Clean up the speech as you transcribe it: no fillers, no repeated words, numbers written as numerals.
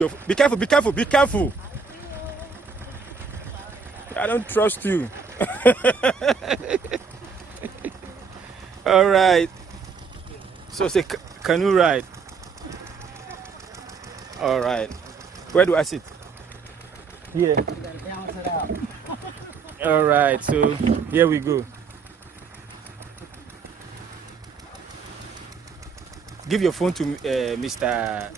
Be careful, be careful, be careful. I don't trust you. All right. So it's a canoe ride. All right. Where do I sit? Here. You gotta balance it out. All right. So here we go. Give your phone to Mr.